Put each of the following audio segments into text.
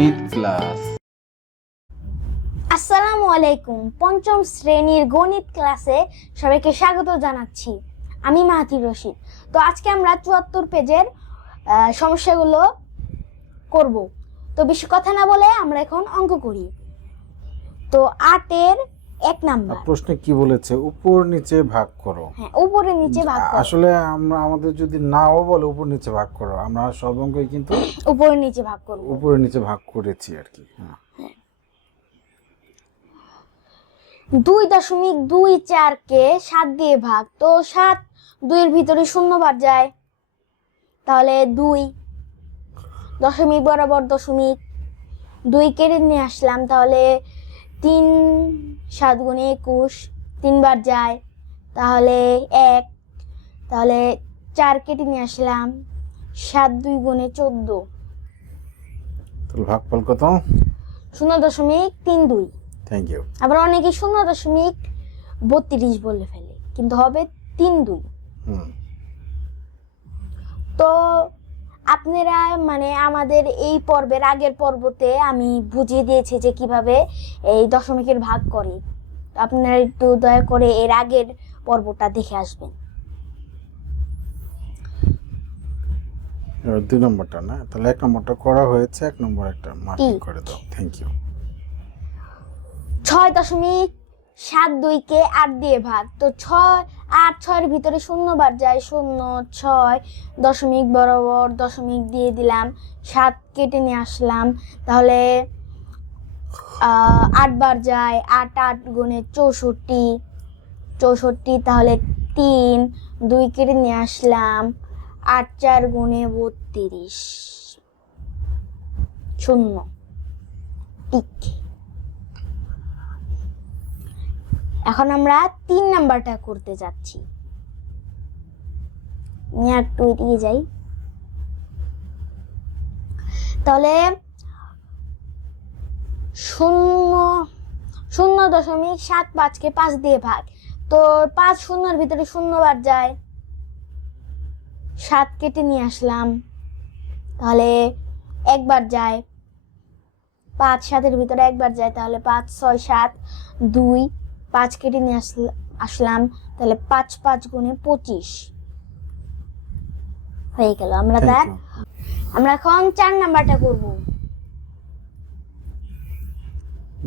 গণিত ক্লাস। আসসালামু আলাইকুম। পঞ্চম শ্রেণীর গণিত ক্লাসে সবাইকে স্বাগত জানাচ্ছি। আমি মাহাতির রশিদ। তো আজকে আমরা ৭৪ পেজের সমস্যাগুলো করব। তো বেশি কথা না বলে আমরা এখন অঙ্ক করি। তো ৮-এর ১ নাম্বার প্রশ্নে কি বলেছে? উপর নিচে ভাগ করো। হ্যাঁ, উপরে নিচে ভাগ করো। আসলে আমরা আমাদের যদি নাও বলে উপর নিচে ভাগ করো, আমরা সব অঙ্কই কিন্তু উপরে নিচে ভাগ করব। উপরে নিচে ভাগ করেছি আর কি। ২.২৪ কে ৭ দিয়ে ভাগ। তো ৭ ২ এর ভিতরে শূন্য বাদ যায়, তাহলে ২ দশমিক বরাবর দশমিক ২ কেটে নিয়ে আসলাম, তাহলে ৩ ৭ গুণে ২১ ৩ বার যায়, তাহলে ১, তাহলে ৪ কেটে নিয়ে আসলাম, ৭ ২ গুণে ১৪, তাহলে ভাগফল কত? ০.৩২। Thank you. আবার অনেকে ০.৩২ বলে ফেলে, কিন্তু হবে ৩২। তো আপনারা আমাদের এই পর্বের আগের পর্বতে আমি বুঝিয়ে দিয়েছি যে কিভাবে এই দশমিকের ভাগ করে। আপনারা একটু দয়া করে এর আগের পর্বটা দেখে আসবেন। ২ নম্বরটা না, তাহলে ১ নম্বরটা করা হয়েছে, ১ নম্বর একটা মার্কিং করে দাও। Thank you. ৬.৭২ কে ৮ দিয়ে ভাগ। তো ৬ ৮ ৬ এর ভিতরে শূন্য বার যায়, ০ ৬ দশমিক বরাবর দশমিক দিয়ে দিলাম, ৭ কেটে নিয়ে আসলাম, তাহলে ৮ বার যায়, ৮ ৮ গুণে ৬৪, তাহলে ৩ ২ কেটে নিয়ে আসলাম, ৮ ৪ গুণে ৩২, ০ টিক। এখন আমরা ৩ নাম্বারটা করতে যাচ্ছি। একটু এগিয়ে যাই, তাহলে ০.৭৫ কে ৫ দিয়ে ভাগ। তো ৫ শূন্যের ভিতরে শূন্য বার যায়, ৭ কেটে নিয়ে আসলাম, তাহলে ১ বার যায়, ৫ ৭ এর ভিতরে ১ বার যায়, তাহলে ৫ ৬ ৭ ২ ৫ কেটে নিয়ে আসলাম, তাহলে ৫ ৫ গুণে ২৫ হয়ে গেল। আমরা এখন ৪ নাম্বারটা করব।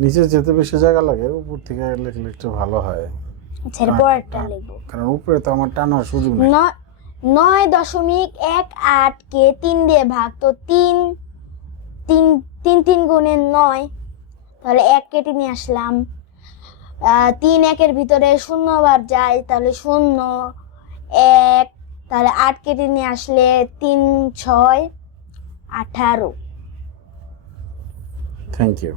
নিচে যেতে বেশি জায়গা লাগে, উপর থেকে লিখলে একটু ভালো হয়। পরেরটা লিখবো, কারণ উপরে তো আমার টানার সুযোগ নেই। ৯.১৮ কে ৩ দিয়ে ভাগ। তো ৩ ৩ গুণে ৯, তাহলে ১ কেটে নিয়ে আসলাম, ৩ ১ এর ভিতরে শূন্য বার যায়, তাহলে ০ ১, তাহলে ৮ কেটে নিয়ে আসলে ৩ ৬ ১৮। Thank you.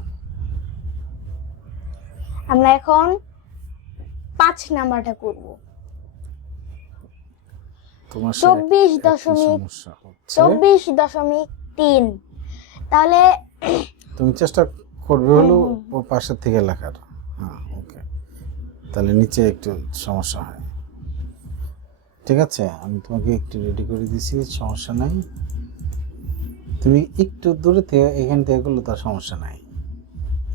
আমরা এখন ৫ নাম্বারটা করব। ২৪.৩, তাহলে তুমি চেষ্টা করবে হলো ও পাশের থেকে লেখার। হ্যাঁ, ওকে, তাহলে নিচে একটু সমস্যা হয়। ঠিক আছে, আমি তোমাকে একটু রেডি করে দিছি, সমস্যা নাই। তুমি একটু দূরে থেকে এখান থেকে করলে তার সমস্যা নাই।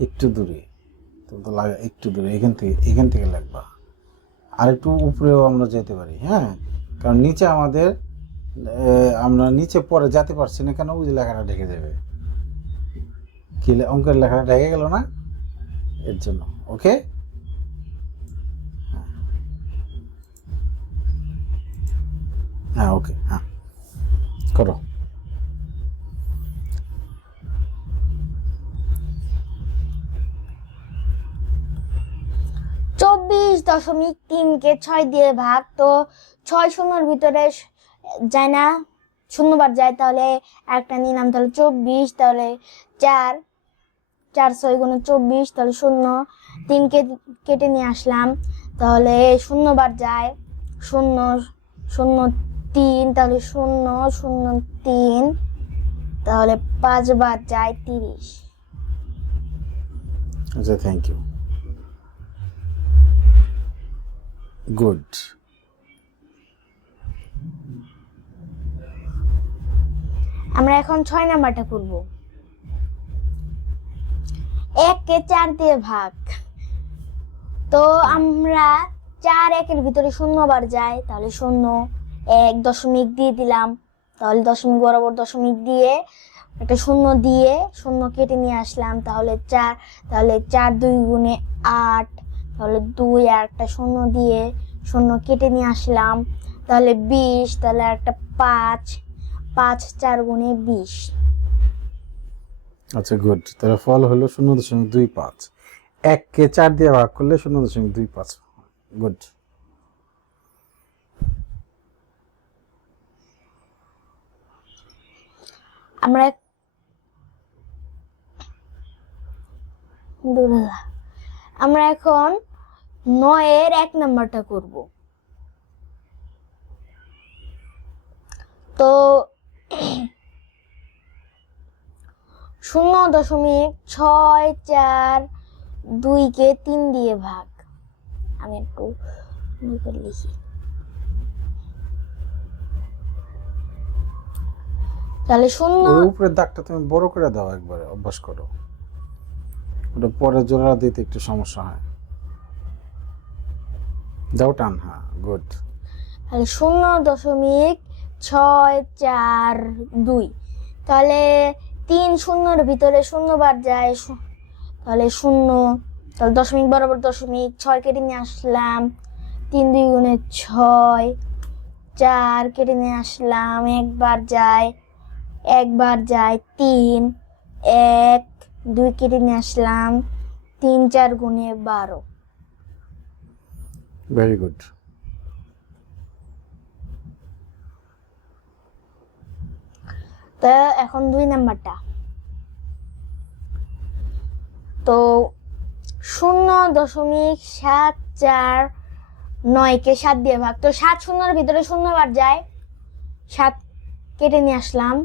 একটু দূরে তো লাগে, একটু দূরে এখান থেকে লাগবা। আর একটু উপরেও আমরা যেতে পারি। হ্যাঁ, কারণ নিচে আমাদের আমরা নিচে পরে যেতে পারছি না, কেন? ওই যে লেখাটা ঢেকে যাবে, কি অঙ্কের লেখাটা ঢেকে গেল না, এর জন্য। ওকে, হ্যাঁ ওকে, হ্যাঁ করো। ২৪.৩ কে ৬ দিয়ে ভাগ। তো ৬ শূন্যর ভিতরে যায় না, শূন্যবার যায়, তাহলে একটা নিলাম, তাহলে ২৪, তাহলে ৪ ৪ ৬ গুণে ২৪, তাহলে ০ ৩ কেটে নিয়ে আসলাম, তাহলে শূন্যবার যায়, ০ ০ ৩, তাহলে ০ ০ ৩, তাহলে ৫ বার যায় ৩০। আচ্ছা, থ্যাংক ইউ, গুড। আমরা এখন ৬ নাম্বারটা করব। 1 কে 4 দিয়ে ভাগ। তো আমরা 4 1-এর ভিতরে শূন্যবার যায়, তাহলে 0 1 দশমিক দিয়ে দিলাম, তাহলে দশমিক বরাবর দশমিক দিয়ে একটা 0 দিয়ে 0 কেটে নিয়ে আসলাম, তাহলে 4, তাহলে 4 2 গুণে 8, তাহলে 2 আর একটা 0 দিয়ে 0 কেটে নিয়ে আসলাম, তাহলে 20, তাহলে একটা 5 5 4 গুণে 20। আচ্ছা গুড, তাহলে ফল হলো 0.25। 1-কে 4 দিয়ে ভাগ করলে 0.25। গুড। আমরা আমরা এখন 9-এর 1 নাম্বারটা করব। তো 0.642-কে 3 দিয়ে ভাগ। আমি একটু লিখি। তাহলে 0 ওর উপরের দাগটা তুমি বড় করে দাও, একবারে অভ্যাস করো, ওটা পরে জোড়া দিতে একটু সমস্যা হয়। দাও টান, হ্যাঁ গুড। তাহলে 0.642, তাহলে 3 শূন্যর ভিতরে শূন্যবার যায়, তাহলে 0, তাহলে দশমিক বরাবর দশমিক 6 কেটে নিয়ে আসলাম, 3 2 গুণে 6, 4 কেটে নিয়ে আসলাম, একবার যায় 3, 1 2 কেটে নিয়ে আসলাম, 3 4 গুণে 12। Very good. তা এখন 2 নাম্বারটা। তো 0.749-কে 7 দিয়ে ভাগ। তো 7 শূন্যর ভিতরে শূন্যবার যায়, 7 কেটে নিয়ে আসলাম,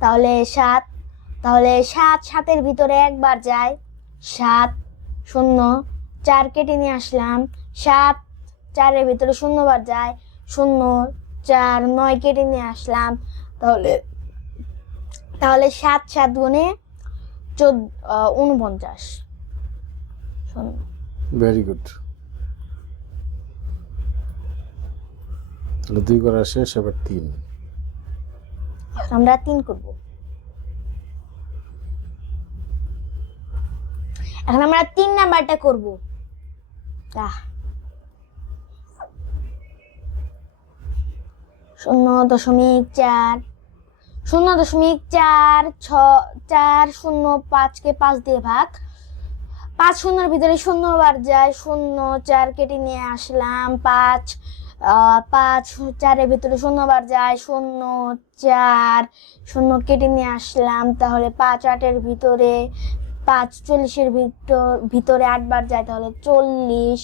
তাহলে 7, তাহলে 7 7-এর ভিতরে একবার যায়, 7 0, 4 কেটে নিয়ে আসলাম, 7 4-এর ভিতরে শূন্যবার যায়, 0 4 9 কেটে নিয়ে আসলাম, তাহলে 7 7 গুণে 49। Very good. তাহলে 2 করা শেষ, এবার 3। আমরা 3 করব। এখন আমরা 3 নাম্বারটা করব। 0.4 0.405-কে 5 দিয়ে ভাগ। 5 শূন্যর ভিতরে শূন্যবার যায়, 0 4 কেটে নিয়ে আসলাম, 5 4-এর ভিতরে শূন্যবার যায়, 0 4 0 কেটে নিয়ে আসলাম, তাহলে 5 8-এর ভিতরে 5 40-এর ভিতরে 8 বার যায়, তাহলে 40,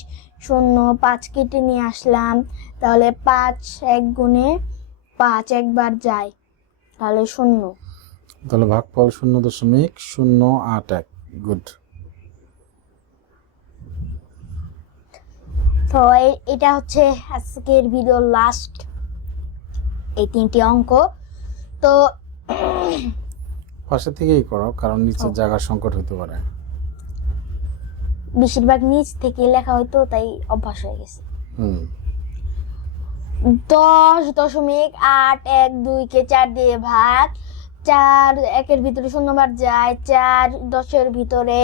0 5 কেটে নিয়ে আসলাম, তাহলে 5 1 গুণে 5 একবার যায়, তাহলে 0। তাহলে ভাগফল 0.081। গুড। তো এটা হচ্ছে আজকের ভিডিওর লাস্ট, এই 3টি অঙ্ক। তো পাশে থেকেই করো, কারণ নিচে জায়গার সংকট হতে পারে। বেশিরভাগ নিচ থেকে লেখা হয়তো, তাই অভ্যাস হয়ে গেছে। 10.812-কে 4 দিয়ে ভাগ। 4 1-এর ভিতরে শূন্যবার যায়, 4 10-এর ভিতরে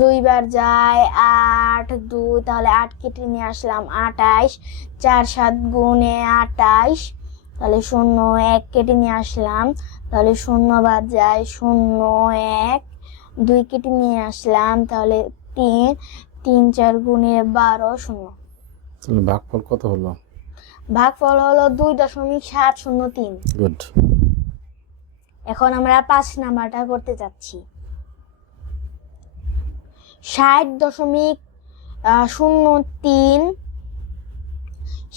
2 বার যায়, 8 2, তাহলে 8 কেটে নিয়ে আসলাম, 28, 4 7 গুণে 28, তাহলে 0 1 কেটে নিয়ে আসলাম, তাহলে 0 বার যায়, 0 1 2 কেটে নিয়ে আসলাম, তাহলে 3 3 4 গুণে 12 0। তাহলে ভাগফল কত হলো? ভাগফল হলো 2.703। গুড। এখন আমরা 5 নাম্বারটা করতে যাচ্ছি। 60.03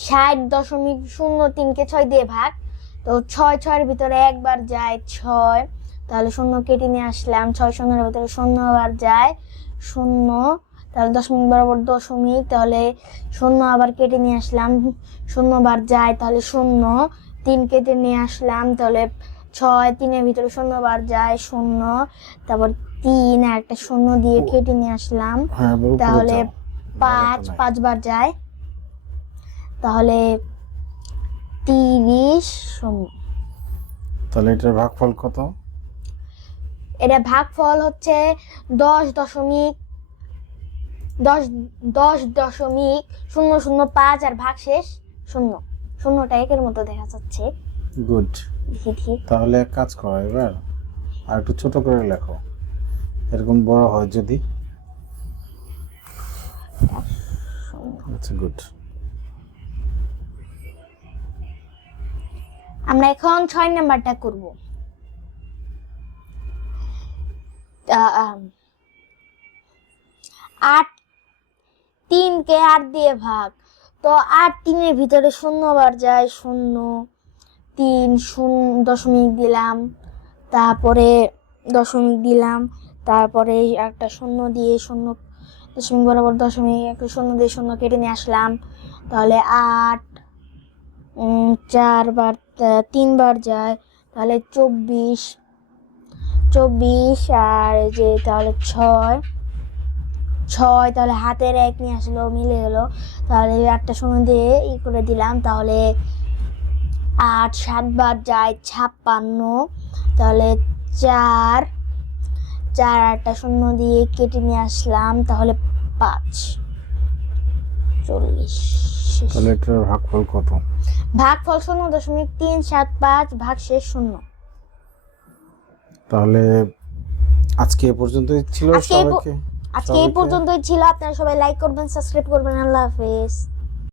60.03-কে 6 দিয়ে ভাগ। তো 6 6-এর ভিতরে একবার যায় 6, তাহলে 0 কেটে নিয়ে আসলাম, 6 0-এর ভিতরে 0 বার যায়, 0, তাহলে দশমিক বরাবর দশমিক, তাহলে 0 আবার কেটে নিয়ে আসলাম, 0 বার যায়, তাহলে 0 3 কেটে নিয়ে আসলাম, তাহলে 6, 3-এর ভিতরে শূন্য বার যায় 0, তারপর 3 আর একটা শূন্য দিয়ে কেটে নিয়ে আসলাম, হ্যাঁ এবার উপরে তাহলে যাও। 5 বার যায়, তাহলে 30 শূন্য। তাহলে এটার ভাগফল কত? এটা ভাগফল হচ্ছে 10.005 আর ভাগশেষ 0। শূন্যটা একের মতো দেখা যাচ্ছে। গুড। দেখি তাহলে এক কাজ করো, এবার আর একটু ছোট করে লেখো, এরকম বড় হয় যদি। আচ্ছা গুড। আমরা এখন 6 নাম্বারটা করব। 8, 3-কে 8 দিয়ে ভাগ, তো 8 3-এর ভিতরে শূন্য বার যায় 0, 3 দশমিক দিলাম, তারপরে দশমিক দিলাম, তারপরে একটা শূন্য দিয়ে শূন্য দশমিক বরাবর দশমিক একটা শূন্য দিয়ে শূন্য কেটে নিয়ে আসলাম, তাহলে 8 4 বার 3 বার যায়, তাহলে 24 আর যে তাহলে 6, তাহলে হাতের 1 নিয়ে আসলো, মিলে গেল, তাহলে 8টা শূন্য দিয়ে করে দিলাম, তাহলে 8 7 বার যায় 56, তাহলে 4 8টা শূন্য দিয়ে কেটে নিয়ে আসলাম, তাহলে 5 40। তাহলে এটার ভাগফল কত? ভাগফল 0.375 ভাগশেষ 0। তাহলে আজকে এ পর্যন্তই ছিল। আজকে এই পর্যন্তই ছিল। আপনারা সবাই লাইক করবেন, সাবস্ক্রাইব করবেন। আল্লাহ হাফেজ।